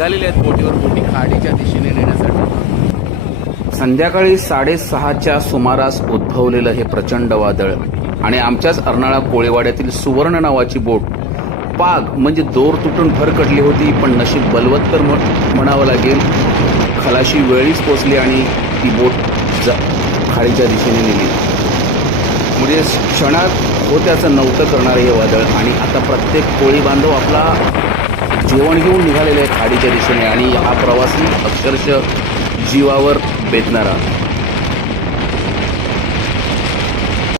निघालेले आहेत बोटीवर, बोटी खाडीच्या दिशेने नेण्यासाठी। संध्याकाळी 6:30च्या सुमारास उद्भवलेलं हे प्रचंड वादळ आणि आमच्याच अर्नाळा कोळीवाड्यातील सुवर्ण नावाची बोट पाग म्हणजे दोर तुटून भरकटली होती, पण नशीब बलवत्तर म्हणावं लागेल, खलाशी वेळीच पोचली आणि ती बोट खाडीच्या दिशेने नेली। म्हणजे क्षणात होत्याचं नव्हतं करणारं हे वादळ आणि आता प्रत्येक कोळी बांधव आपला जेवण घेऊन निघालेले आहे खाडीच्या दिशेने आणि हा प्रवासी अक्षरशः जीवावर बेतणारा।